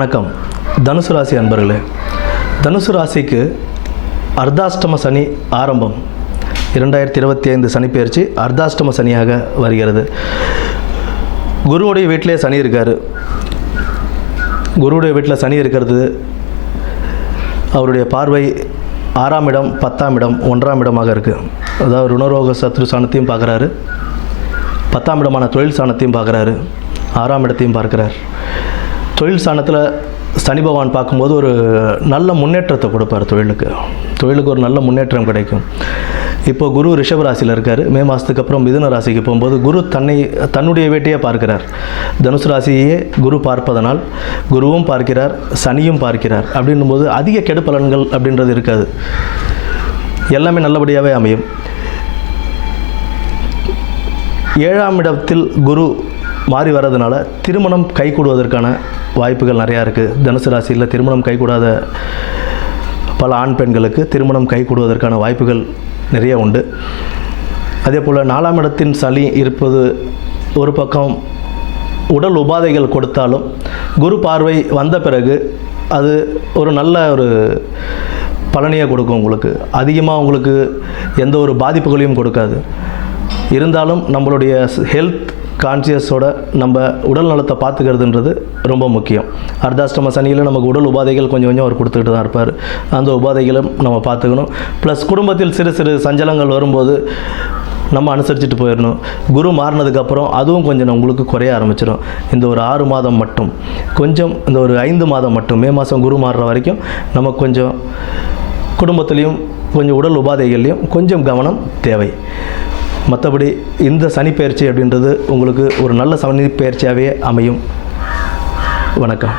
வணக்கம். தனுசு ராசி அன்பர்களே, தனுசு ராசிக்கு அர்த்தாஷ்டம சனி ஆரம்பம். 2025 சனி பெயர்ச்சி அர்த்தாஷ்டம சனியாக வருகிறது. குருவுடைய வீட்டிலே சனி இருக்கார். குருவுடைய வீட்டில் சனி இருக்கிறது, அவருடைய பார்வை 6ஆம் இடம், 10ஆம் இடம், 1ஆம் இடமாக இருக்குது. அதாவது ருணரோக சத்ரு சாணத்தையும் பார்க்குறாரு, 10ஆம் இடமான தொழில் சாணத்தையும் பார்க்குறாரு, 6ஆம் இடத்தையும் பார்க்குறார். தொழில் ஸ்தானத்தில் சனி பகவான் பார்க்கும்போது ஒரு நல்ல முன்னேற்றத்தை கொடுப்பார். தொழிலுக்கு ஒரு நல்ல முன்னேற்றம் கிடைக்கும். இப்போ குரு ரிஷப ராசியில் இருக்கார். மே மாதத்துக்கு அப்புறம் மிதுன ராசிக்கு போகும்போது குரு தன்னுடைய வீட்டையே பார்க்கிறார். தனுசு ராசியே குரு பார்ப்பதனால் குருவும் பார்க்கிறார், சனியும் பார்க்கிறார். அப்படின்னும்போது அதிக கெடு பலன்கள் அப்படின்றது இருக்காது, எல்லாமே நல்லபடியாகவே அமையும். 7ஆம் இடத்தில் குரு மாறி வர்றதுனால திருமணம் கைகூடுவதற்கான வாய்ப்புகள் நிறையா இருக்குது. தனுசு ராசியில் திருமணம் கைகூடாத பல ஆண் பெண்களுக்கு திருமணம் கைகூடுவதற்கான வாய்ப்புகள் நிறைய உண்டு. அதே போல் 4ஆம் இடத்தின் சனி இருப்பது ஒரு பக்கம் உடல் உபாதைகள் கொடுத்தாலும் குரு பார்வை வந்த பிறகு அது ஒரு நல்ல ஒரு பலனையை கொடுக்கும். உங்களுக்கு அதிகமாக உங்களுக்கு எந்த ஒரு பாதிப்புகளையும் கொடுக்காது. இருந்தாலும் நம்மளுடைய ஹெல்த் கான்சியஸோட நம்ம உடல் நலத்தை பார்த்துக்கிறதுன்றது ரொம்ப முக்கியம். அர்த்தாஷ்டம சனியில் நமக்கு உடல் உபாதைகள் கொஞ்சம் கொஞ்சம் அவர் கொடுத்துக்கிட்டு தான் இருப்பார். அந்த உபாதைகளும் நம்ம பார்த்துக்கணும். ப்ளஸ் குடும்பத்தில் சிறு சிறு சஞ்சலங்கள் வரும்போது நம்ம அனுசரிச்சுட்டு போயிடணும். குரு மாறினதுக்கப்புறம் அதுவும் கொஞ்சம் உங்களுக்கு குறைய ஆரம்பிச்சிடும். இந்த ஒரு 6 மாதம் மட்டும் கொஞ்சம், இந்த ஒரு 5 மாதம் மட்டும், மே மாதம் குரு மாறுற வரைக்கும் நமக்கு கொஞ்சம் குடும்பத்துலேயும் கொஞ்சம் உடல் உபாதைகள்லையும் கொஞ்சம் கவனம் தேவை. மற்றபடி இந்த சனி பெயர்ச்சி அப்படின்றது உங்களுக்கு ஒரு நல்ல சனி பெயர்ச்சியாகவே அமையும். வணக்கம்.